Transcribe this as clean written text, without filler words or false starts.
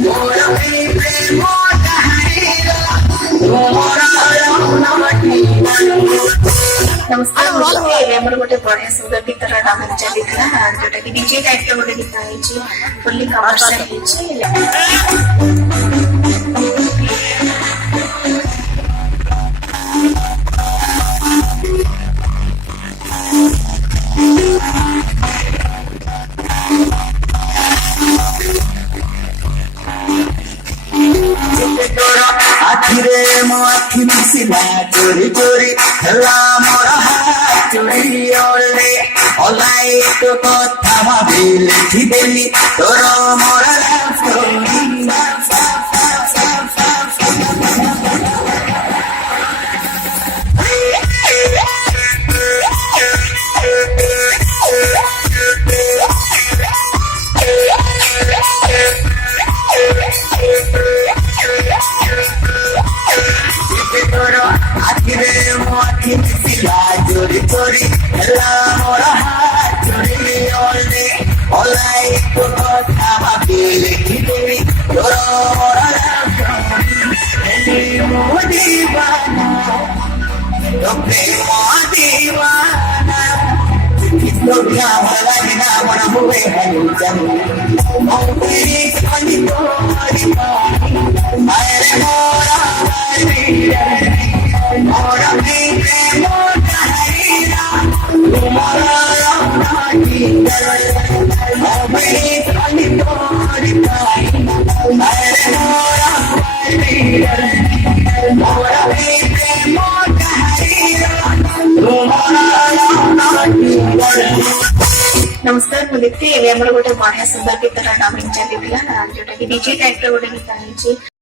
नमस्कार ଆମର ଗୋଟେ ବଢିଆ ସୁନ୍ଦର ଗୀତର ନାମ ଚାଲିଥିଲା ଯୋଉଟା କି ଡିଜେ ଟାଇପର ଗୋଟେ ଗୀତ ହେଇଛି ଫୁଲି କମର୍ସିଆଲ ହେଇଛି। आखिरे मो आखि मिसिला चोरी चोरी हेला मोर हात चोरी ओले ओलाई तो कथा भाबी लेखि देली तोर मोर लव स्टोरी आखिरे मो आखि मिसिला चोरी चोरी हेला मोर हात चोरी ओले ओलाई तो कथा भाबी लेखि देली तोर मोर लव स्टोरी मो दीवाना तो प्रेम दीवाना कितना भला ना मन हुए हलचल तेरी खाली तोरी मेरे मोरा मोरा प्रेम मोरा हीरा तुम्हारा नाटी मेरी खाली तोरी मेरे मोरा मोरा प्रेम मोरा हीरा तुम्हारा नमस्कार मुझे ଆମର ଗୋଟେ ବଢିଆ ସୁନ୍ଦର ଗୀତର ନାମ ଚାଲିଥିଲା ଯୋଉଟା କି ଡିଜେ ଟାଇପର ଗୋଟେ ଗୀତ ହେଇଛି।